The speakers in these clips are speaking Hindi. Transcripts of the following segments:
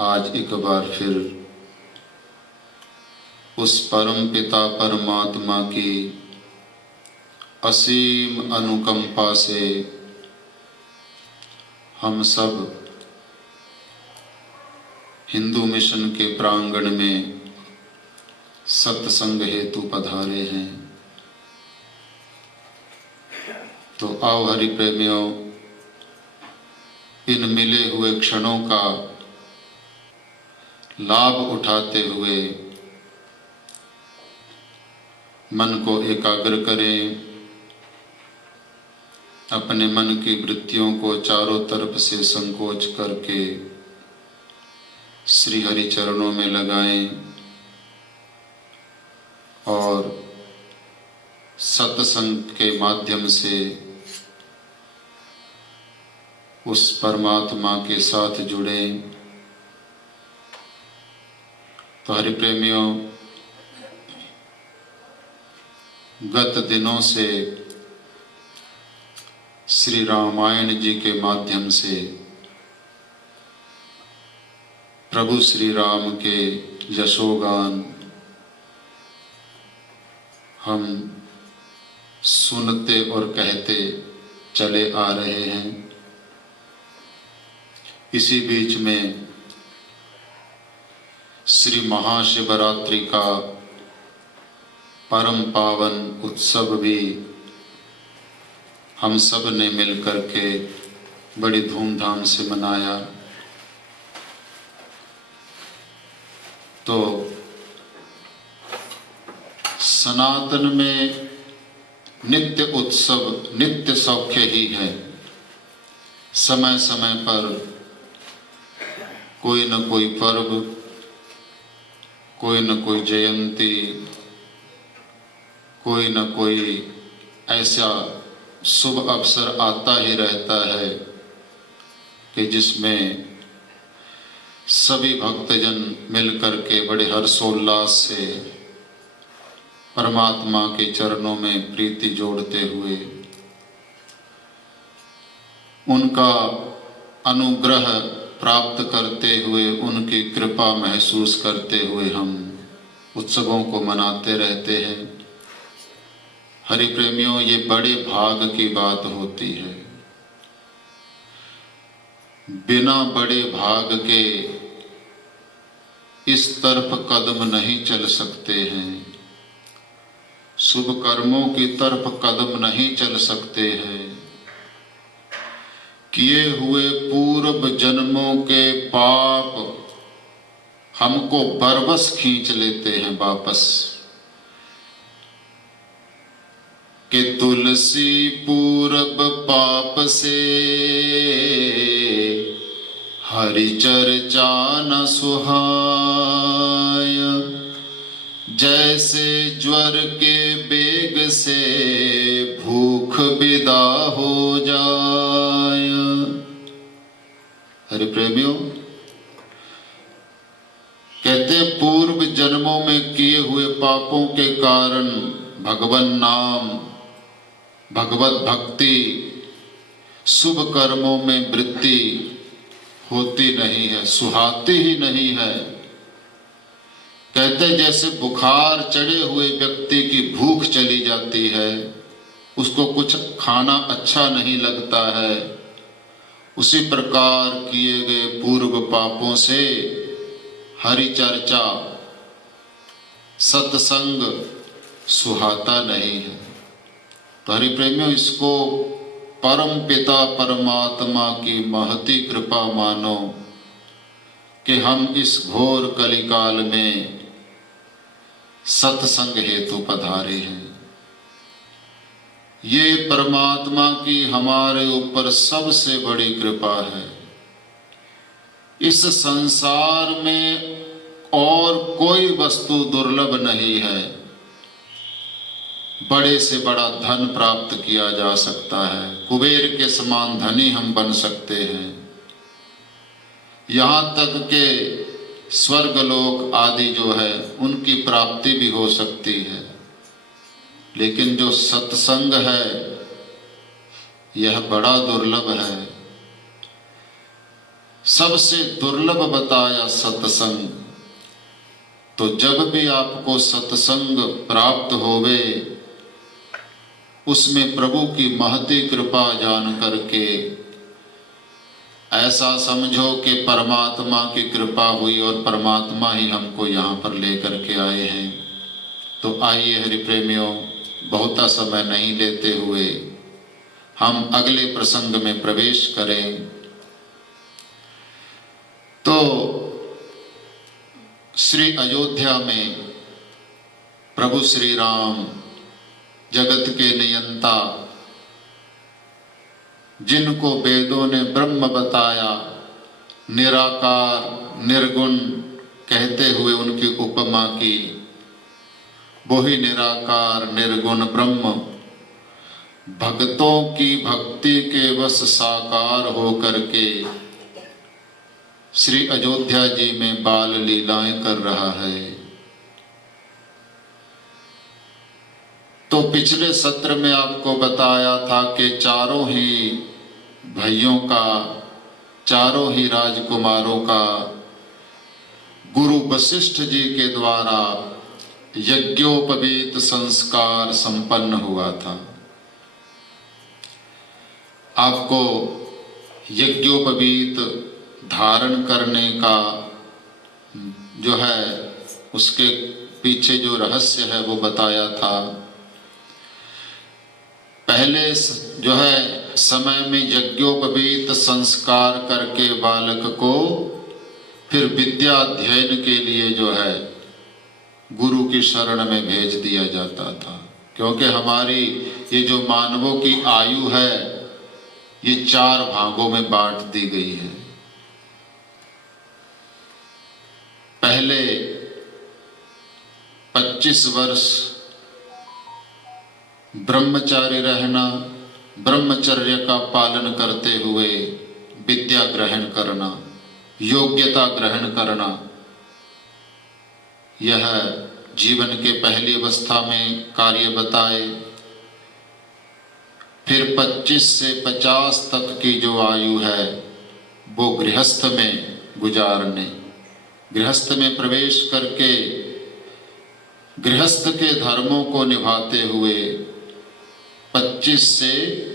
आज एक बार फिर उस परम पिता परमात्मा की असीम अनुकंपा से हम सब हिंदू मिशन के प्रांगण में सत्संग हेतु पधारे हैं। तो आओ हरि प्रेमियों, इन मिले हुए क्षणों का लाभ उठाते हुए मन को एकाग्र करें, अपने मन की वृत्तियों को चारों तरफ से संकोच करके श्री हरि चरणों में लगाएं और सत्संग के माध्यम से उस परमात्मा के साथ जुड़े। तो हरि प्रेमियों, गत दिनों से श्री रामायण जी के माध्यम से प्रभु श्री राम के यशोगान हम सुनते और कहते चले आ रहे हैं। इसी बीच में श्री महाशिवरात्रि का परम पावन उत्सव भी हम सब ने मिलकर के बड़ी धूमधाम से मनाया। तो सनातन में नित्य उत्सव नित्य सौख्य ही है। समय समय पर कोई न कोई पर्व, कोई न कोई जयंती, कोई न कोई ऐसा शुभ अवसर आता ही रहता है कि जिसमें सभी भक्तजन मिलकर के बड़े हर्षोल्लास से परमात्मा के चरणों में प्रीति जोड़ते हुए उनका अनुग्रह प्राप्त करते हुए, उनकी कृपा महसूस करते हुए हम उत्सवों को मनाते रहते हैं। हरि प्रेमियों, ये बड़े भाग की बात होती है। बिना बड़े भाग के इस तरफ कदम नहीं चल सकते हैं, शुभ कर्मों की तरफ कदम नहीं चल सकते हैं। किए हुए पूर्व जन्मों के पाप हमको बरबस खींच लेते हैं वापस। कि तुलसी पूरब पाप से हरि चर्चा न सुहाय, जैसे ज्वर के बेग से भूख विदा हो जाय। हरि प्रेमियों, कहते हैं पूर्व जन्मों में किए हुए पापों के कारण भगवन नाम, भगवत भक्ति, शुभ कर्मों में वृत्ति होती नहीं है, सुहाती ही नहीं है। कहते जैसे बुखार चढ़े हुए व्यक्ति की भूख चली जाती है, उसको कुछ खाना अच्छा नहीं लगता है, उसी प्रकार किए गए पूर्व पापों से हरि चर्चा, सत्संग सुहाता नहीं है। तो हरि प्रेमियों, इसको परम पिता परमात्मा की महती कृपा मानो कि हम इस घोर कलिकाल में सत्संग हेतु पधारे हैं। ये परमात्मा की हमारे ऊपर सबसे बड़ी कृपा है। इस संसार में और कोई वस्तु दुर्लभ नहीं है। बड़े से बड़ा धन प्राप्त किया जा सकता है, कुबेर के समान धनी हम बन सकते हैं, यहाँ तक के स्वर्गलोक आदि जो है उनकी प्राप्ति भी हो सकती है। लेकिन जो सत्संग है यह बड़ा दुर्लभ है। सबसे दुर्लभ बताया सत्संग। तो जब भी आपको सत्संग प्राप्त होवे, उसमें प्रभु की महती कृपा जान करके ऐसा समझो कि परमात्मा की कृपा हुई और परमात्मा ही हमको यहाँ पर लेकर के आए हैं। तो आइए हरि प्रेमियों, बहुता समय नहीं लेते हुए हम अगले प्रसंग में प्रवेश करें। तो श्री अयोध्या में प्रभु श्री राम जगत के नियंता, जिनको वेदों ने ब्रह्म बताया, निराकार निर्गुण कहते हुए उनकी उपमा की, वही निराकार निर्गुण ब्रह्म भक्तों की भक्ति के वश साकार होकर के श्री अयोध्या जी में बाल लीलाएं कर रहा है। तो पिछले सत्र में आपको बताया था कि चारों ही भाइयों का, चारों ही राजकुमारों का गुरु वशिष्ठ जी के द्वारा यज्ञोपवीत संस्कार संपन्न हुआ था। आपको यज्ञोपवीत धारण करने का जो है उसके पीछे जो रहस्य है वो बताया था। पहले जो है समय में यज्ञोपवीत संस्कार करके बालक को फिर विद्या अध्ययन के लिए जो है गुरु की शरण में भेज दिया जाता था, क्योंकि हमारी ये जो मानवों की आयु है ये 4 भागों में बांट दी गई है। पहले 25 वर्ष ब्रह्मचारी रहना, ब्रह्मचर्य का पालन करते हुए विद्या ग्रहण करना, योग्यता ग्रहण करना, यह जीवन के पहली अवस्था में कार्य बताए। फिर 25 से 50 तक की जो आयु है वो गृहस्थ में गुजारने, गृहस्थ में प्रवेश करके गृहस्थ के धर्मों को निभाते हुए 25 से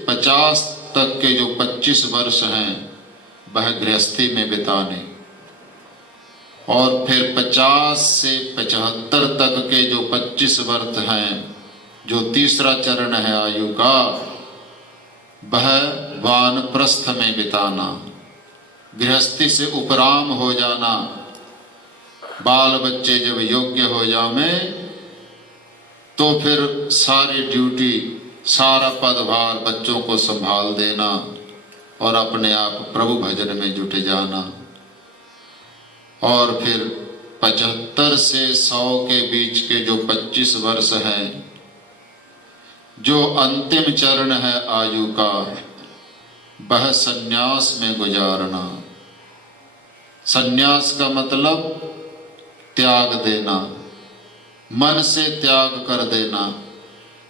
50 तक के जो 25 वर्ष हैं वह गृहस्थी में बिताने, और फिर 50 से 75 तक के जो 25 वर्ष हैं, जो तीसरा चरण है आयु का, वह वानप्रस्थ में बिताना, गृहस्थी से उपराम हो जाना। बाल बच्चे जब योग्य हो जावे तो फिर सारी ड्यूटी, सारा पदभार बच्चों को संभाल देना और अपने आप प्रभु भजन में जुट जाना। और फिर 75 से 100 के बीच के जो 25 वर्ष हैं, जो अंतिम चरण है आयु का, वह सन्यास में गुजारना। सन्यास का मतलब त्याग देना, मन से त्याग कर देना।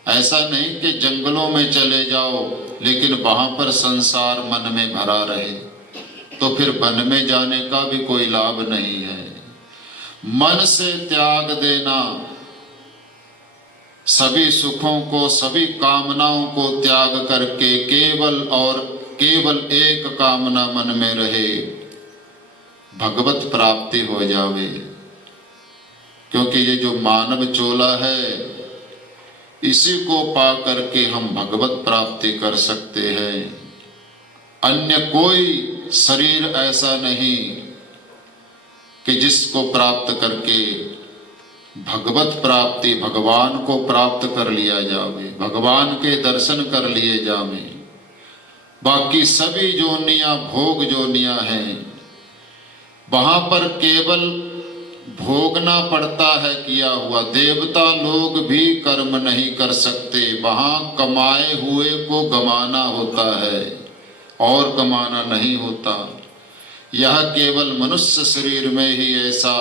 ऐसा नहीं कि जंगलों में चले जाओ लेकिन वहां पर संसार मन में भरा रहे, तो फिर वन में जाने का भी कोई लाभ नहीं है। मन से त्याग देना, सभी सुखों को, सभी कामनाओं को त्याग करके केवल और केवल एक कामना मन में रहे, भगवत प्राप्ति हो जावे। क्योंकि ये जो मानव चोला है, इसी को पा करके हम भगवत प्राप्ति कर सकते हैं। अन्य कोई शरीर ऐसा नहीं कि जिसको प्राप्त करके भगवत प्राप्ति, भगवान को प्राप्त कर लिया जावे, भगवान के दर्शन कर लिए जावे। बाकी सभी जोनियां भोग जोनियां हैं, वहां पर केवल भोगना पड़ता है किया हुआ। देवता लोग भी कर्म नहीं कर सकते, वहां कमाए हुए को गमाना होता है और कमाना नहीं होता। यह केवल मनुष्य शरीर में ही ऐसा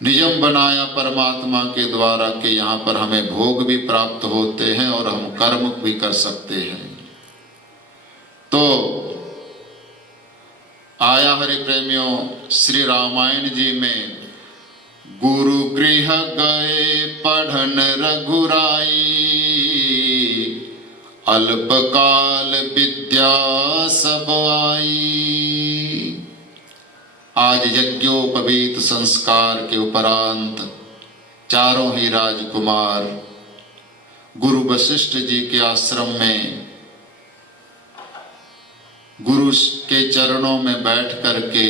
नियम बनाया परमात्मा के द्वारा कि यहाँ पर हमें भोग भी प्राप्त होते हैं और हम कर्म भी कर सकते हैं। तो आया हरि प्रेमियों श्री रामायण जी में, गुरु गृह गए पढ़न रघुराई, अल्पकाल विद्या सब आई। आज यज्ञोपवीत संस्कार के उपरांत चारों ही राजकुमार गुरु वशिष्ठ जी के आश्रम में गुरु के चरणों में बैठ करके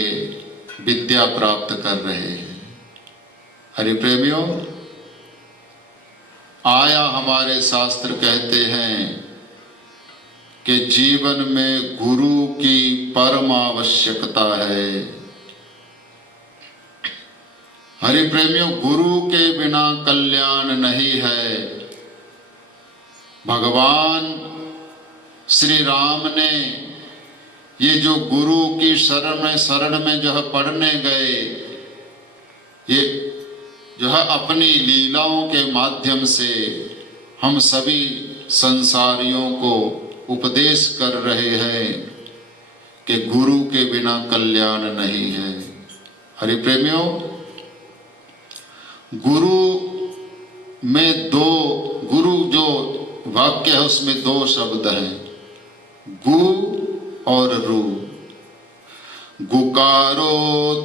विद्या प्राप्त कर रहे हैं। हरि प्रेमियों, आया हमारे शास्त्र कहते हैं कि जीवन में गुरु की परम आवश्यकता है। हरि प्रेमियों, गुरु के बिना कल्याण नहीं है। भगवान श्री राम ने ये जो गुरु की शरण में जो है पढ़ने गए, ये जो है अपनी लीलाओं के माध्यम से हम सभी संसारियों को उपदेश कर रहे हैं कि गुरु के बिना कल्याण नहीं है। हरि प्रेमियों, गुरु में गुरु जो वाक्य है उसमें दो शब्द हैं, गु और रू। गुकारो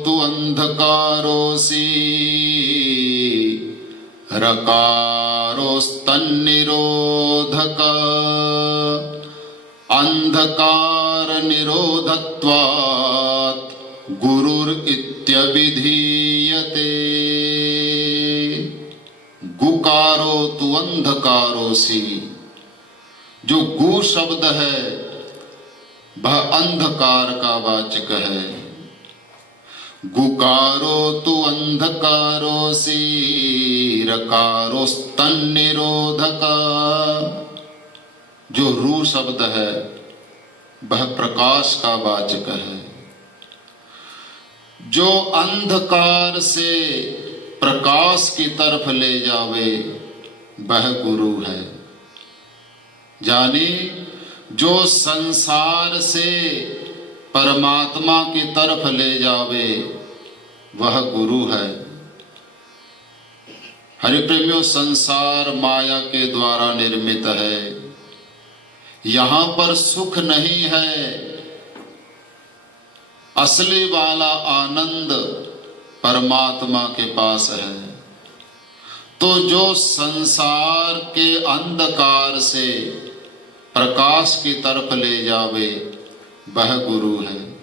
तु अंधकारोसी, रकारोस्तन्निरोधक, अंधकार निरोधत्वात् गुरुर इत्यभिधीयते। गुकारो तु अंधकारोसी, जो गु शब्द है वह अंधकार का वाचक है। गुकारो तु अंधकारोसी, रकारोस्तन्निरोधक, जो रू शब्द है वह प्रकाश का वाचक है। जो अंधकार से प्रकाश की तरफ ले जावे वह गुरु है। जानी जो संसार से परमात्मा की तरफ ले जावे वह गुरु है। हरि प्रेमियों, संसार माया के द्वारा निर्मित है। यहाँ पर सुख नहीं है, असली वाला आनंद परमात्मा के पास है। तो जो संसार के अंधकार से प्रकाश की तरफ ले जावे वह गुरु है।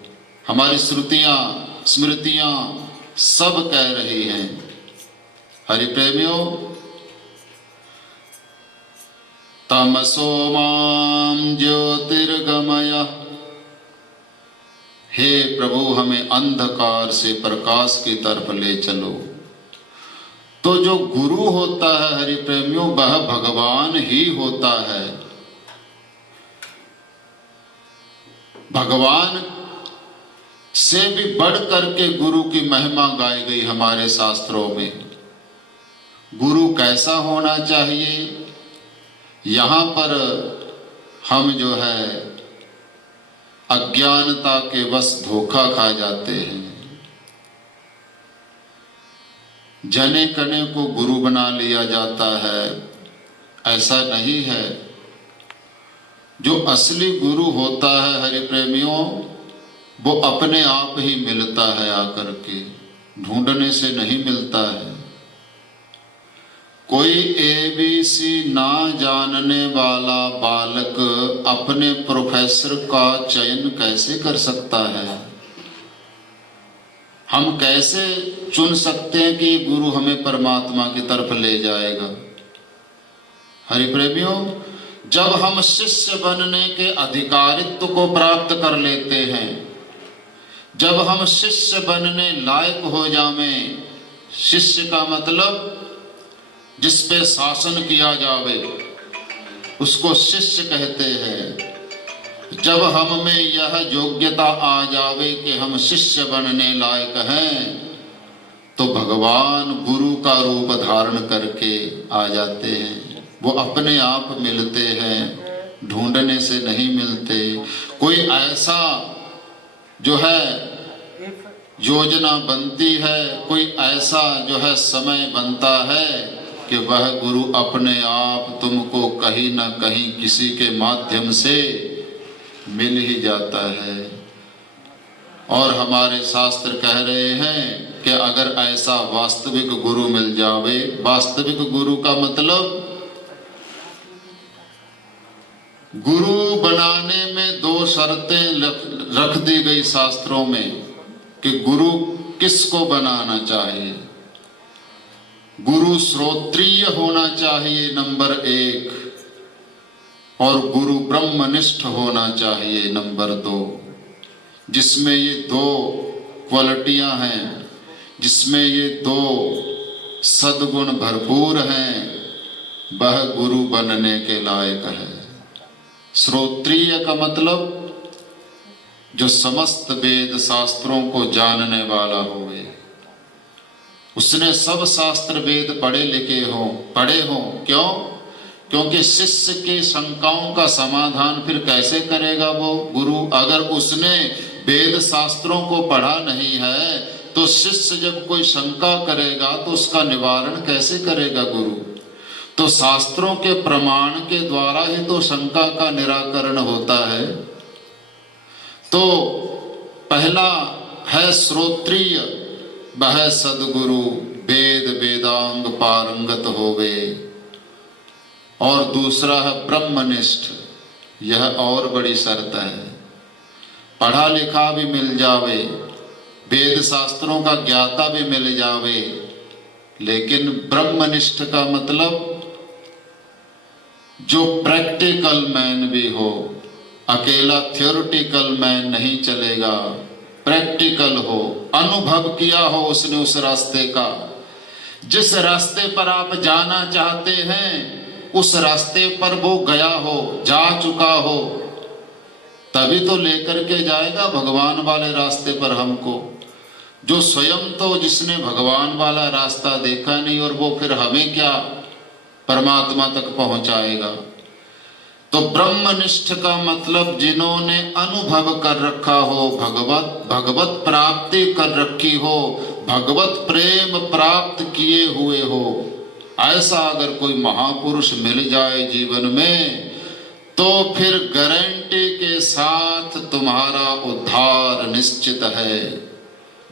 हमारी श्रुतियां स्मृतियां सब कह रही हैं। हरि प्रेमियों, तमसो मां ज्योतिर्गमय, हे प्रभु हमें अंधकार से प्रकाश की तरफ ले चलो। तो जो गुरु होता है हरि प्रेमियों, वह भगवान ही होता है। भगवान से भी बढ़ करके गुरु की महिमा गाई गई हमारे शास्त्रों में। गुरु कैसा होना चाहिए, यहाँ पर हम जो है अज्ञानता के वश धोखा खा जाते हैं। जने कने को गुरु बना लिया जाता है, ऐसा नहीं है। जो असली गुरु होता है हरि प्रेमियों, वो अपने आप ही मिलता है, आकर के ढूंढने से नहीं मिलता है। कोई ABC ना जानने वाला बालक अपने प्रोफेसर का चयन कैसे कर सकता है? हम कैसे चुन सकते हैं कि गुरु हमें परमात्मा की तरफ ले जाएगा? हरि प्रेमियों, जब हम शिष्य बनने के अधिकारित्व को प्राप्त कर लेते हैं, जब हम शिष्य बनने लायक हो जावें, शिष्य का मतलब जिस पे शासन किया जावे उसको शिष्य कहते हैं। जब हम में यह योग्यता आ जावे कि हम शिष्य बनने लायक हैं, तो भगवान गुरु का रूप धारण करके आ जाते हैं। वो अपने आप मिलते हैं, ढूंढने से नहीं मिलते। कोई ऐसा जो है योजना बनती है, कोई ऐसा जो है समय बनता है कि वह गुरु अपने आप तुमको कहीं ना कहीं किसी के माध्यम से मिल ही जाता है। और हमारे शास्त्र कह रहे हैं कि अगर ऐसा वास्तविक गुरु मिल जावे, वास्तविक गुरु का मतलब गुरु बनाने में दो शर्तें रख दी गई शास्त्रों में कि गुरु किसको बनाना चाहिए। गुरु श्रोत्रिय होना चाहिए नंबर 1, और गुरु ब्रह्मनिष्ठ होना चाहिए नंबर 2। जिसमें ये दो क्वालिटियां हैं, जिसमें ये दो सद्गुण भरपूर हैं, वह गुरु बनने के लायक है। श्रोत्रिय का मतलब जो समस्त वेद शास्त्रों को जानने वाला होवे, उसने सब शास्त्र वेद पढ़े हो। क्यों? क्योंकि शिष्य की शंकाओं का समाधान फिर कैसे करेगा वो गुरु? अगर उसने वेद शास्त्रों को पढ़ा नहीं है तो शिष्य जब कोई शंका करेगा तो उसका निवारण कैसे करेगा गुरु? तो शास्त्रों के प्रमाण के द्वारा ही तो शंका का निराकरण होता है। तो पहला है श्रोत्रिय, वह सदगुरु वेद वेदांग पारंगत होवे। और दूसरा है ब्रह्मनिष्ठ, यह और बड़ी शर्त है। पढ़ा लिखा भी मिल जावे, वेद शास्त्रों का ज्ञाता भी मिल जावे, लेकिन ब्रह्मनिष्ठ का मतलब जो प्रैक्टिकल मैन भी हो। अकेला थ्योरेटिकल मैन नहीं चलेगा, प्रैक्टिकल हो, अनुभव किया हो उसने उस रास्ते का। जिस रास्ते पर आप जाना चाहते हैं उस रास्ते पर वो गया हो, जा चुका हो, तभी तो लेकर के जाएगा भगवान वाले रास्ते पर हमको। जो स्वयं तो जिसने भगवान वाला रास्ता देखा नहीं, और वो फिर हमें क्या परमात्मा तक पहुंचाएगा। तो ब्रह्मनिष्ठ का मतलब जिन्होंने अनुभव कर रखा हो, भगवत प्राप्ति कर रखी हो, भगवत प्रेम प्राप्त किए हुए हो। ऐसा अगर कोई महापुरुष मिल जाए जीवन में तो फिर गारंटी के साथ तुम्हारा उद्धार निश्चित है,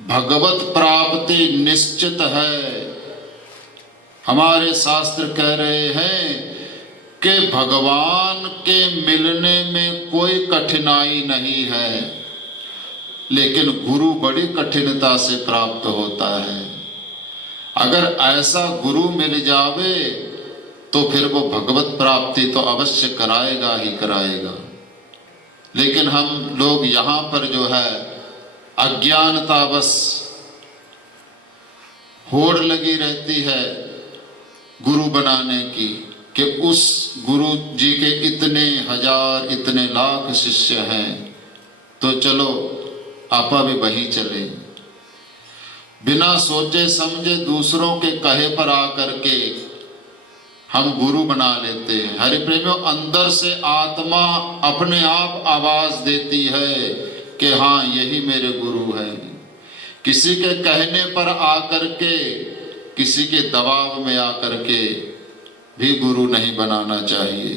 भगवत प्राप्ति निश्चित है। हमारे शास्त्र कह रहे हैं कि भगवान के मिलने में कोई कठिनाई नहीं है, लेकिन गुरु बड़ी कठिनता से प्राप्त होता है। अगर ऐसा गुरु मिल जावे तो फिर वो भगवत प्राप्ति तो अवश्य कराएगा ही कराएगा। लेकिन हम लोग यहाँ पर जो है अज्ञानता बस होड़ लगी रहती है गुरु बनाने की, कि उस गुरु जी के इतने हजार इतने लाख शिष्य हैं तो चलो आपा भी वही चले। बिना सोचे समझे दूसरों के कहे पर आकर के हम गुरु बना लेते हैं। हरि प्रेमियों, अंदर से आत्मा अपने आप आवाज देती है कि हाँ यही मेरे गुरु है। किसी के कहने पर आकर के, किसी के दबाव में आकर के भी गुरु नहीं बनाना चाहिए।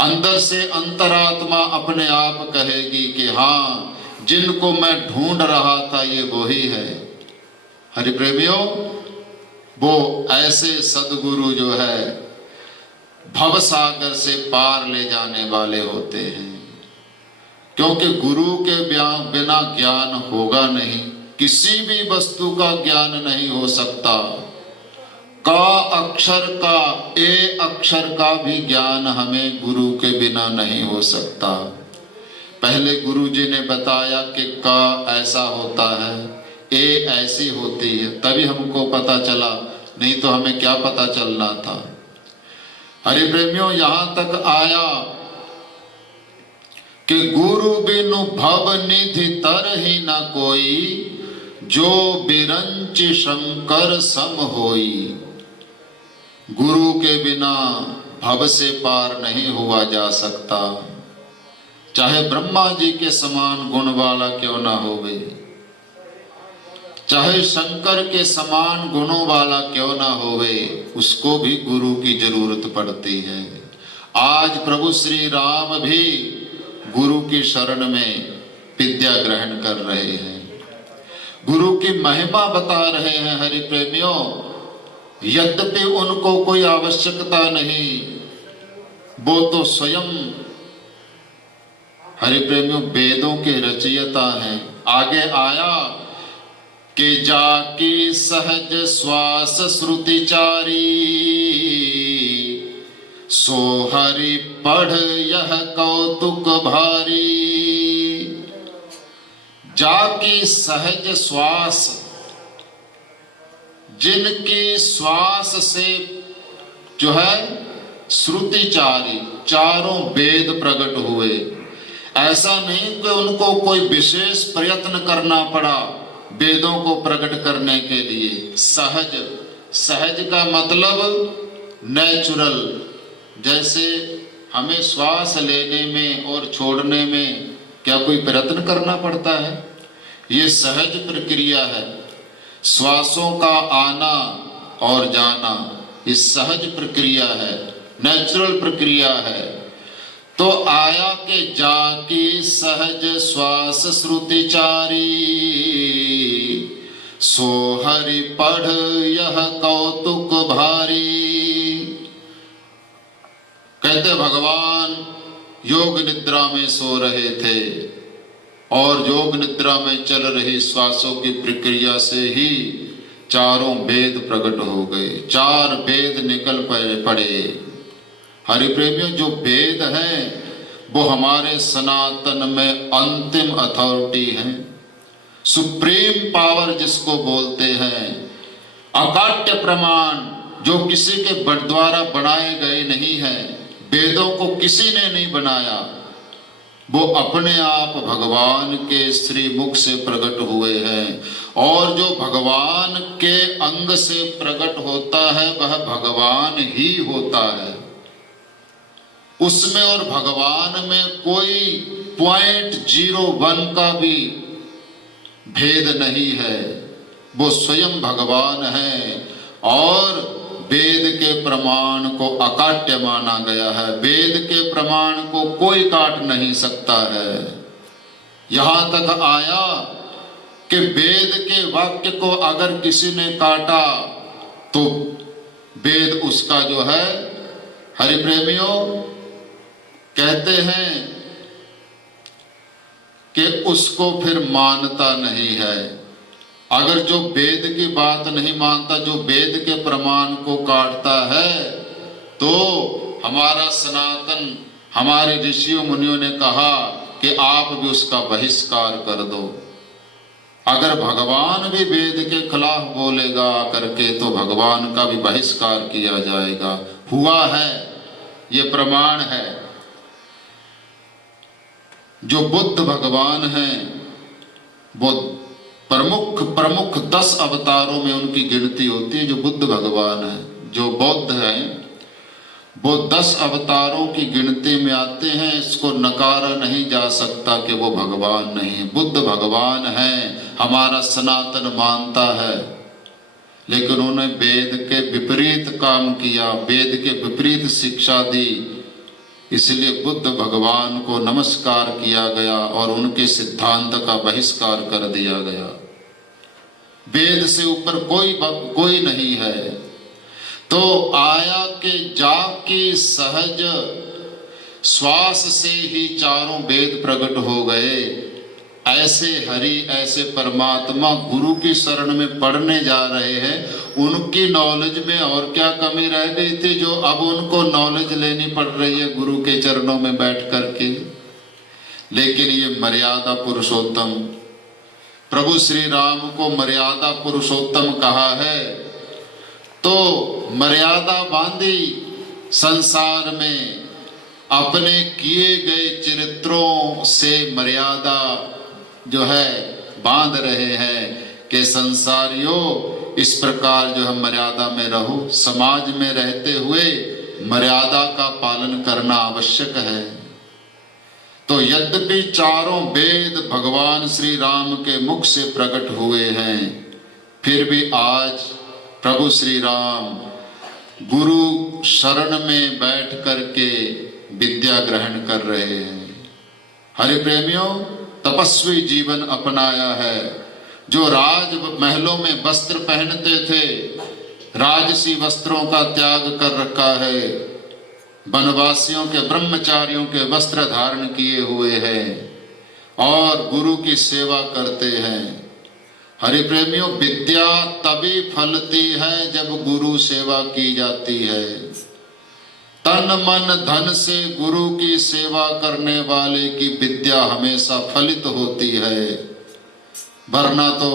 अंदर से अंतरात्मा अपने आप कहेगी कि हाँ जिनको मैं ढूंढ रहा था ये वही है। हरि प्रेमियों, वो ऐसे सदगुरु जो है भव सागर से पार ले जाने वाले होते हैं। क्योंकि गुरु के बिना ज्ञान होगा नहीं, किसी भी वस्तु का ज्ञान नहीं हो सकता। का अक्षर का, ए अक्षर का भी ज्ञान हमें गुरु के बिना नहीं हो सकता। पहले गुरु जी ने बताया कि का ऐसा होता है, ए ऐसी होती है, तभी हमको पता चला, नहीं तो हमें क्या पता चलना था। हरि प्रेमियों, यहां तक आया कि गुरु बिनु भव निधि तरहि न कोई, जो बिरंच शंकर सम होई। गुरु के बिना भव से पार नहीं हुआ जा सकता, चाहे ब्रह्मा जी के समान गुण वाला क्यों ना होवे। चाहे शंकर के समान गुणों वाला क्यों ना होवे, उसको भी गुरु की जरूरत पड़ती है। आज प्रभु श्री राम भी गुरु की शरण में विद्या ग्रहण कर रहे हैं, गुरु की महिमा बता रहे हैं। हरि प्रेमियों, यद्यपि उनको कोई आवश्यकता नहीं, वो तो स्वयं हरि प्रेमियों वेदों के रचयिता हैं। आगे आया कि जाकी सहज श्वास श्रुतिचारी, सो हरि पढ़ यह कौतुक भारी। जाकी सहज श्वास, जिनकी श्वास से जो है श्रुतिचारी, चारों वेद प्रकट हुए। ऐसा नहीं कि उनको कोई विशेष प्रयत्न करना पड़ा वेदों को प्रकट करने के लिए। सहज, सहज का मतलब नेचुरल। जैसे हमें श्वास लेने में और छोड़ने में क्या कोई प्रयत्न करना पड़ता है? ये सहज प्रक्रिया है। श्वासों का आना और जाना ये सहज प्रक्रिया है, नेचुरल प्रक्रिया है। तो आया के जाकी सहज श्वास श्रुतिचारी, सो हरि पढ़ यह कौतुक भारी। कहते भगवान योग निद्रा में सो रहे थे और योग निद्रा में चल रही श्वासों की प्रक्रिया से ही चारों वेद प्रकट हो गए, चार वेद निकल पड़े। हरि प्रेमियों, जो वेद हैं वो हमारे सनातन में अंतिम अथॉरिटी हैं, सुप्रीम पावर जिसको बोलते हैं, अकाट्य प्रमाण जो किसी के द्वारा बनाए गए नहीं हैं। वेदों को किसी ने नहीं बनाया, वो अपने आप भगवान के श्रीमुख से प्रकट हुए हैं। और जो भगवान के अंग से प्रकट होता है वह भगवान ही होता है। उसमें और भगवान में कोई 0.01 का भी भेद नहीं है। वो स्वयं भगवान है और वेद के प्रमाण को अकाट्य माना गया है। वेद के प्रमाण को कोई काट नहीं सकता है। यहां तक आया कि वेद के वाक्य को अगर किसी ने काटा तो वेद उसका जो है, हरि प्रेमियों कहते हैं कि उसको फिर मानता नहीं है। अगर जो वेद की बात नहीं मानता, जो वेद के प्रमाण को काटता है, तो हमारा सनातन, हमारे ऋषियों मुनियों ने कहा कि आप भी उसका बहिष्कार कर दो। अगर भगवान भी वेद के खिलाफ बोलेगा करके तो भगवान का भी बहिष्कार किया जाएगा। हुआ है, ये प्रमाण है। जो बुद्ध भगवान हैं वो प्रमुख 10 अवतारों में उनकी गिनती होती है। जो बुद्ध भगवान है, जो बौद्ध हैं, वो 10 अवतारों की गिनती में आते हैं। इसको नकारा नहीं जा सकता कि वो भगवान नहीं है। बुद्ध भगवान हैं, हमारा सनातन मानता है, लेकिन उन्होंने वेद के विपरीत काम किया, वेद के विपरीत शिक्षा दी, इसलिए बुद्ध भगवान को नमस्कार किया गया और उनके सिद्धांत का बहिष्कार कर दिया गया। वेद से ऊपर कोई नहीं है। तो आया कि जाकी सहज श्वास से ही चारों वेद प्रकट हो गए। ऐसे हरि, ऐसे परमात्मा गुरु की शरण में पढ़ने जा रहे हैं। उनकी नॉलेज में और क्या कमी रह गई थी जो अब उनको नॉलेज लेनी पड़ रही है गुरु के चरणों में बैठ करके। लेकिन ये मर्यादा पुरुषोत्तम, प्रभु श्री राम को मर्यादा पुरुषोत्तम कहा है, तो मर्यादा बांधी संसार में अपने किए गए चरित्रों से मर्यादा जो है बांध रहे हैं कि संसारियों इस प्रकार जो है मर्यादा में रहो। समाज में रहते हुए मर्यादा का पालन करना आवश्यक है। तो यद्यपि चारों वेद भगवान श्री राम के मुख से प्रकट हुए हैं, फिर भी आज प्रभु श्री राम गुरु शरण में बैठ करके विद्या ग्रहण कर रहे हैं। हरि प्रेमियों, तपस्वी जीवन अपनाया है। जो राज महलों में वस्त्र पहनते थे, राजसी वस्त्रों का त्याग कर रखा है, वनवासियों के ब्रह्मचारियों के वस्त्र धारण किए हुए हैं और गुरु की सेवा करते हैं। हरि प्रेमियों, विद्या तभी फलती है जब गुरु सेवा की जाती है। तन मन धन से गुरु की सेवा करने वाले की विद्या हमेशा फलित होती है, वरना तो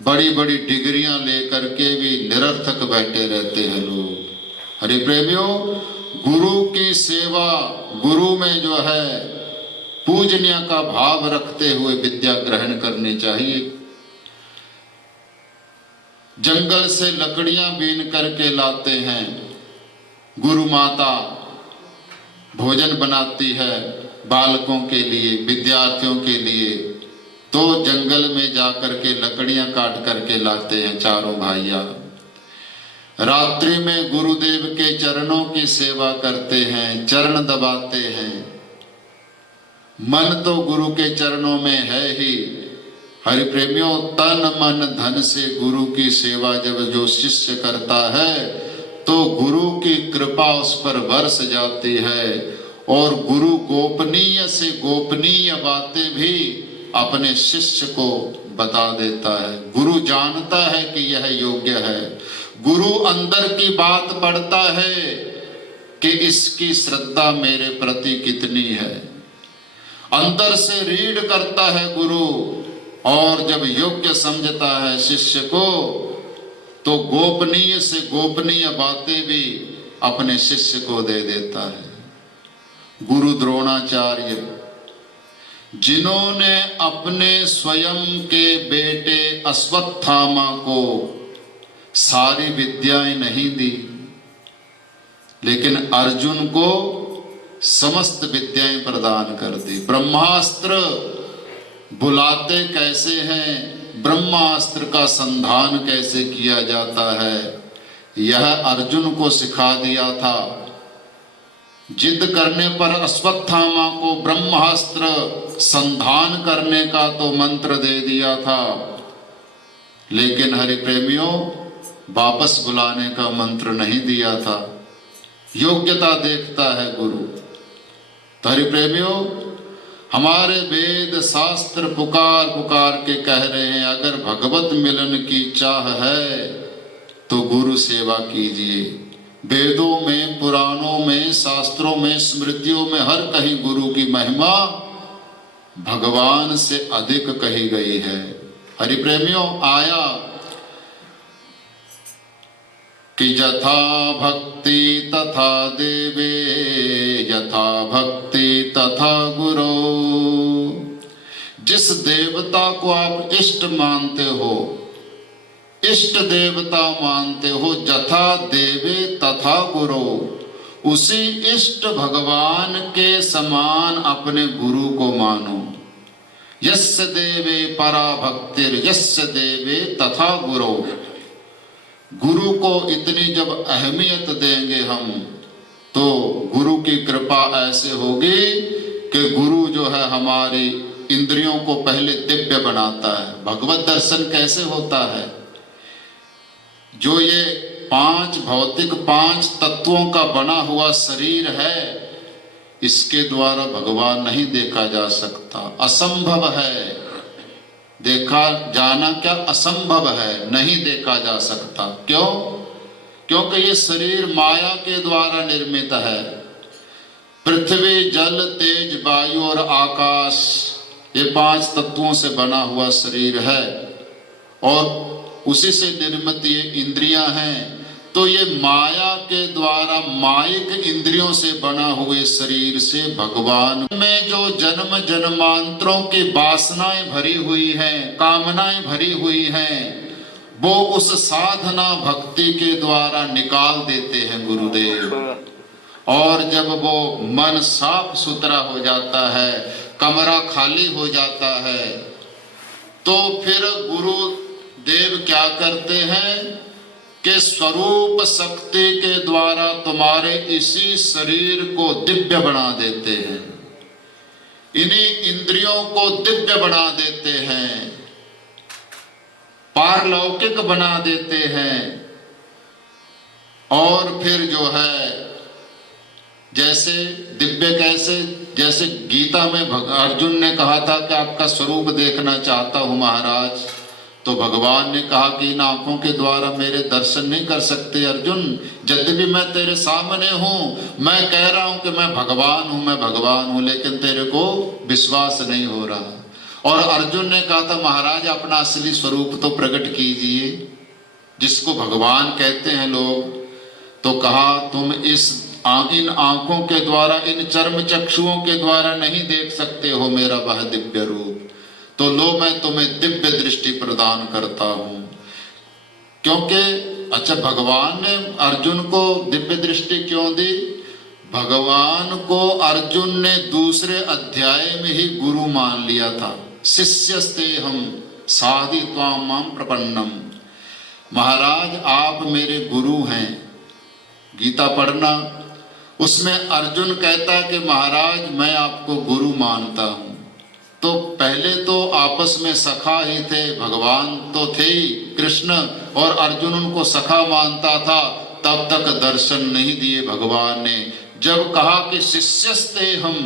बड़ी बड़ी डिग्रियां लेकर के भी निरर्थक बैठे रहते हैं लोग। हरि प्रेमियों, गुरु की सेवा, गुरु में जो है पूजनीय का भाव रखते हुए विद्या ग्रहण करनी चाहिए। जंगल से लकड़ियां बीन करके लाते हैं, गुरु माता भोजन बनाती है बालकों के लिए, विद्यार्थियों के लिए, तो जंगल में जाकर के लकड़ियां काट करके लाते हैं चारों भाइया। रात्रि में गुरुदेव के चरणों की सेवा करते हैं, चरण दबाते हैं। मन तो गुरु के चरणों में है ही। हरि प्रेमियों, तन मन धन से गुरु की सेवा जब जो शिष्य करता है तो गुरु की कृपा उस पर बरस जाती है और गुरु गोपनीय से गोपनीय बातें भी अपने शिष्य को बता देता है। गुरु जानता है कि यह योग्य है। गुरु अंदर की बात पढ़ता है कि इसकी श्रद्धा मेरे प्रति कितनी है। अंदर से रीड करता है गुरु, और जब योग्य समझता है शिष्य को तो गोपनीय से गोपनीय बातें भी अपने शिष्य को दे देता है। गुरु द्रोणाचार्य, जिन्होंने अपने स्वयं के बेटे अश्वत्थामा को सारी विद्याएं नहीं दी, लेकिन अर्जुन को समस्त विद्याएं प्रदान कर दी। ब्रह्मास्त्र बुलाते कैसे हैं, ब्रह्मास्त्र का संधान कैसे किया जाता है, यह अर्जुन को सिखा दिया था। जिद करने पर अश्वत्थामा को ब्रह्मास्त्र संधान करने का तो मंत्र दे दिया था, लेकिन हरि प्रेमियों वापस बुलाने का मंत्र नहीं दिया था। योग्यता देखता है गुरु। तो हरि प्रेमियों, हमारे वेद शास्त्र पुकार पुकार के कह रहे हैं, अगर भगवत मिलन की चाह है तो गुरु सेवा कीजिए। वेदों में, पुराणों में, शास्त्रों में, स्मृतियों में हर कहीं गुरु की महिमा भगवान से अधिक कही गई है। हरि प्रेमियों, आया कि यथा भक्ति तथा देवे, यथा भक्ति तथा गुरो। जिस देवता को आप इष्ट मानते हो, इष्ट देवता मानते हो, यथा देवे तथा गुरो, उसी इष्ट भगवान के समान अपने गुरु को मानो। यस्य देवे परा भक्तिर यस्य देवे तथा गुरो। गुरु को इतनी जब अहमियत देंगे हम, तो गुरु की कृपा ऐसे होगी कि गुरु जो है हमारी इंद्रियों को पहले दिव्य बनाता है। भगवत दर्शन कैसे होता है? जो ये पांच भौतिक, पांच तत्वों का बना हुआ शरीर है, इसके द्वारा भगवान नहीं देखा जा सकता, असंभव है। देखा जाना क्या असंभव है, नहीं देखा जा सकता। क्यों? क्योंकि ये शरीर माया के द्वारा निर्मित है। पृथ्वी, जल, तेज, वायु और आकाश, ये पांच तत्वों से बना हुआ शरीर है और उसी से निर्मित ये इंद्रियां हैं। तो ये माया के द्वारा माइक इंद्रियों से बना हुए शरीर से भगवान में जो जन्म जन्मांतरों की वासनाएं भरी हुई हैं, कामनाएं भरी हुई हैं, वो उस साधना भक्ति के द्वारा निकाल देते हैं गुरुदेव। और जब वो मन साफ सुथरा हो जाता है, कमरा खाली हो जाता है, तो फिर गुरु देव क्या करते हैं कि स्वरूप शक्ति के द्वारा तुम्हारे इसी शरीर को दिव्य बना देते हैं, इन्हीं इंद्रियों को दिव्य बना देते हैं, पारलौकिक बना देते हैं। और फिर जो है जैसे दिव्य कैसे, जैसे गीता में अर्जुन ने कहा था कि आपका स्वरूप देखना चाहता हूं महाराज, तो भगवान ने कहा कि इन आंखों के द्वारा मेरे दर्शन नहीं कर सकते अर्जुन, यद्यपि मैं तेरे सामने हूं, मैं कह रहा हूं कि मैं भगवान हूं, मैं भगवान हूं, लेकिन तेरे को विश्वास नहीं हो रहा। और अर्जुन ने कहा था महाराज अपना असली स्वरूप तो प्रकट कीजिए, जिसको भगवान कहते हैं लोग। तो कहा तुम इन आंखों के द्वारा, इन चर्म चक्षुओं के द्वारा नहीं देख सकते हो मेरा वह दिव्य रूप, तो लो मैं तुम्हें दिव्य दृष्टि प्रदान करता हूं। क्योंकि अच्छा भगवान ने अर्जुन को दिव्य दृष्टि क्यों दी? भगवान को अर्जुन ने दूसरे अध्याय में ही गुरु मान लिया था। शिष्यस्तेहम साधित्वां मां प्रपन्नम, महाराज आप मेरे गुरु हैं। गीता पढ़ना, उसमें अर्जुन कहता कि महाराज मैं आपको गुरु मानता हूं। तो पहले तो आपस में सखा ही थे, भगवान तो थे ही कृष्ण, और अर्जुन उनको सखा मानता था। तब तक दर्शन नहीं दिए भगवान ने। जब कहा कि शिष्यस्ते हम,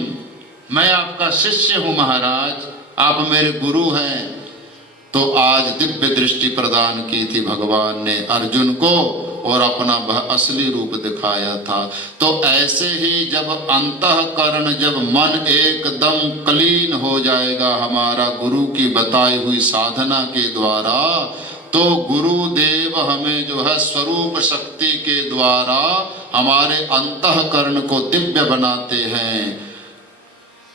मैं आपका शिष्य हूं महाराज, आप मेरे गुरु हैं, तो आज दिव्य दृष्टि प्रदान की थी भगवान ने अर्जुन को और अपना वह असली रूप दिखाया था। तो ऐसे ही जब अंतःकरण, जब मन एकदम क्लीन हो जाएगा हमारा गुरु की बताई हुई साधना के द्वारा, तो गुरुदेव हमें जो है स्वरूप शक्ति के द्वारा हमारे अंतःकरण को दिव्य बनाते हैं।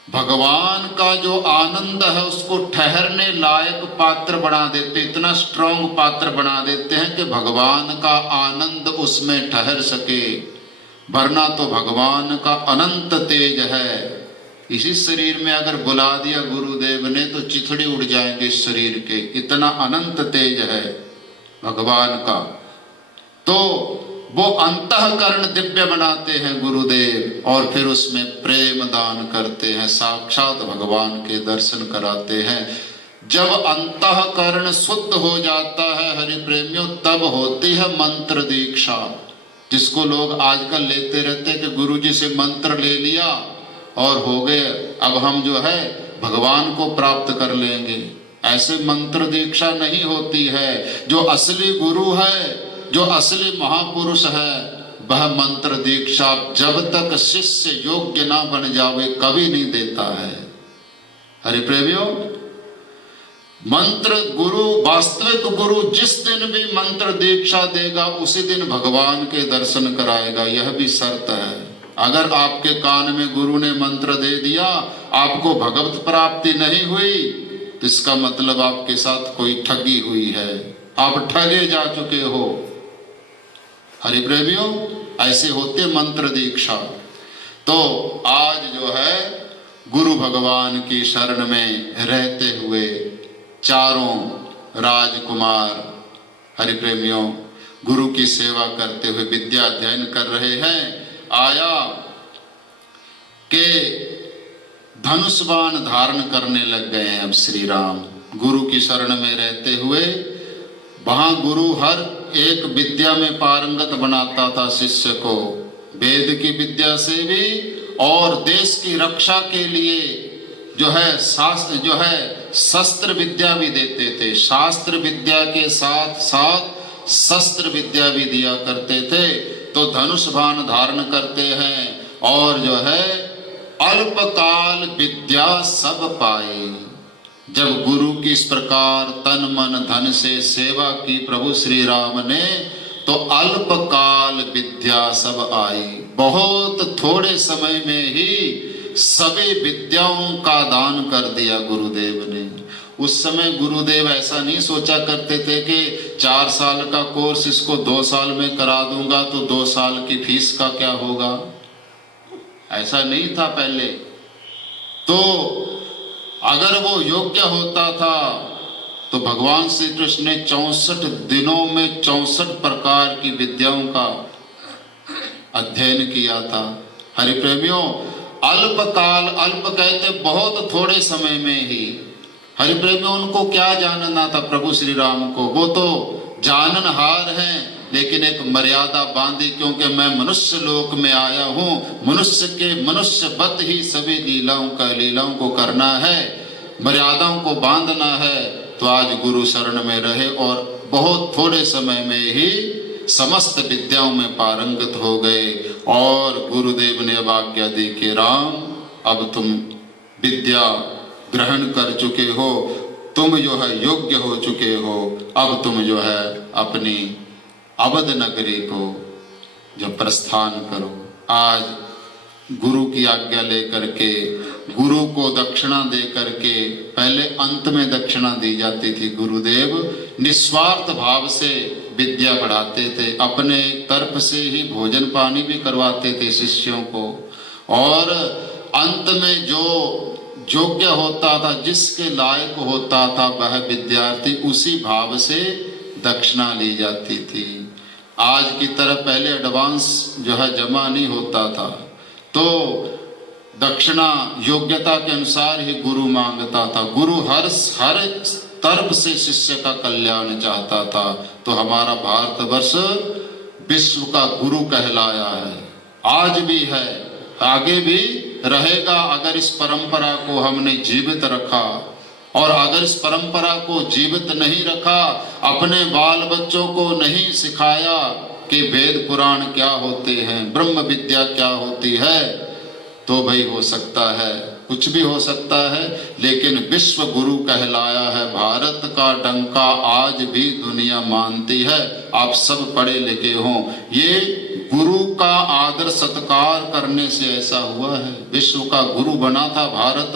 भगवान का जो आनंद है उसको ठहरने लायक पात्र बना देते, इतना स्ट्रॉन्ग पात्र बना देते हैं कि भगवान का आनंद उसमें ठहर सके। वरना तो भगवान का अनंत तेज है, इसी शरीर में अगर बुला दिया गुरुदेव ने तो चिथड़े उड़ जाएंगे इस शरीर के, इतना अनंत तेज है भगवान का। तो वो अंतःकरण दिव्य बनाते हैं गुरुदेव, और फिर उसमें प्रेम दान करते हैं, साक्षात भगवान के दर्शन कराते हैं। जब अंतःकरण शुद्ध हो जाता है हरि प्रेमियों, तब होती है मंत्र दीक्षा, जिसको लोग आजकल लेते रहते हैं कि गुरुजी से मंत्र ले लिया और हो गए, अब हम जो है भगवान को प्राप्त कर लेंगे। ऐसे मंत्र दीक्षा नहीं होती है। जो असली गुरु है, जो असली महापुरुष है, वह मंत्र दीक्षा जब तक शिष्य योग्य ना बन जावे कभी नहीं देता है। हरि प्रेमियों, मंत्र गुरु, वास्तविक गुरु जिस दिन भी मंत्र दीक्षा देगा उसी दिन भगवान के दर्शन कराएगा, यह भी शर्त है। अगर आपके कान में गुरु ने मंत्र दे दिया, आपको भगवत प्राप्ति नहीं हुई, तो इसका मतलब आपके साथ कोई ठगी हुई है, आप ठगे जा चुके हो। हरि प्रेमियों, ऐसे होते मंत्र दीक्षा। तो आज जो है गुरु भगवान की शरण में रहते हुए चारों राजकुमार हरि प्रेमियों गुरु की सेवा करते हुए विद्या अध्ययन कर रहे हैं। आया के धनुष बाण धारण करने लग गए हैं अब श्री राम, गुरु की शरण में रहते हुए। वहां गुरु हर एक विद्या में पारंगत बनाता था शिष्य को, वेद की विद्या से भी, और देश की रक्षा के लिए जो है शास्त्र, जो है शस्त्र विद्या भी देते थे। शास्त्र विद्या के साथ साथ शस्त्र विद्या भी दिया करते थे। तो धनुष बाण धारण करते हैं और जो है अल्पकाल विद्या सब पाए। जब गुरु की इस प्रकार तन मन धन से सेवा की प्रभु श्री राम ने, तो अल्पकाल विद्या सब आई। बहुत थोड़े समय में ही सभी विद्याओं का दान कर दिया गुरुदेव ने। उस समय गुरुदेव ऐसा नहीं सोचा करते थे कि 4 साल का कोर्स इसको 2 साल में करा दूंगा तो 2 साल की फीस का क्या होगा, ऐसा नहीं था पहले। तो अगर वो योग्य होता था तो भगवान श्री कृष्ण ने 64 दिनों में 64 प्रकार की विद्याओं का अध्ययन किया था। हरि प्रेमियों, अल्प काल, अल्प कहते बहुत थोड़े समय में ही। हरि प्रेमियों, उनको क्या जानना था प्रभु श्री राम को? वो तो जाननहार हैं, लेकिन एक मर्यादा बांधी, क्योंकि मैं मनुष्य लोक में आया हूं, मनुष्य के मनुष्यवत ही सभी लीलाओं को करना है, मर्यादाओं को बांधना है। तो आज गुरु शरण में रहे और बहुत थोड़े समय में ही समस्त विद्याओं में पारंगत हो गए। और गुरुदेव ने अब आज्ञा दी कि राम, अब तुम विद्या ग्रहण कर चुके हो, तुम जो है योग्य हो चुके हो, अब तुम जो है अपनी अवध नगरी को जो प्रस्थान करो। आज गुरु की आज्ञा लेकर के, गुरु को दक्षिणा दे करके, पहले अंत में दक्षिणा दी जाती थी। गुरुदेव निस्वार्थ भाव से विद्या बढ़ाते थे, अपने तरफ से ही भोजन पानी भी करवाते थे शिष्यों को, और अंत में जो योग्य होता था, जिसके लायक होता था वह विद्यार्थी, उसी भाव से दक्षिणा ली जाती थी। आज की तरह पहले एडवांस जो है जमा नहीं होता था, तो दक्षिणा योग्यता के अनुसार ही गुरु मांगता था। गुरु हर तरफ से शिष्य का कल्याण चाहता था। तो हमारा भारतवर्ष विश्व का गुरु कहलाया है, आज भी है, आगे भी रहेगा, अगर इस परंपरा को हमने जीवित रखा। और अगर इस परंपरा को जीवित नहीं रखा, अपने बाल बच्चों को नहीं सिखाया कि वेद पुराण क्या होते हैं, ब्रह्म विद्या क्या होती है, तो भाई हो सकता है, कुछ भी हो सकता है, लेकिन विश्व गुरु कहलाया है। भारत का डंका आज भी दुनिया मानती है। आप सब पढ़े लिखे हों, ये गुरु का आदर सत्कार करने से ऐसा हुआ है। विश्व का गुरु बना था भारत।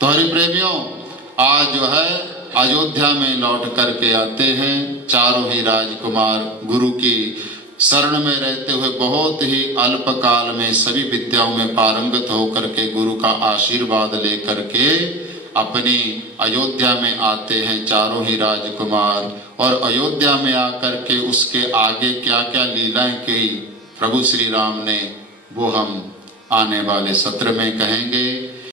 तो हरि प्रेमियों, आज जो है अयोध्या में लौट करके आते हैं चारों ही राजकुमार, गुरु की शरण में रहते हुए बहुत ही अल्प काल में सभी विद्याओं में पारंगत होकर के गुरु का आशीर्वाद लेकर के अपनी अयोध्या में आते हैं चारों ही राजकुमार। और अयोध्या में आकर के उसके आगे क्या क्या लीलाएं की प्रभु श्री राम ने, वो हम आने वाले सत्र में कहेंगे।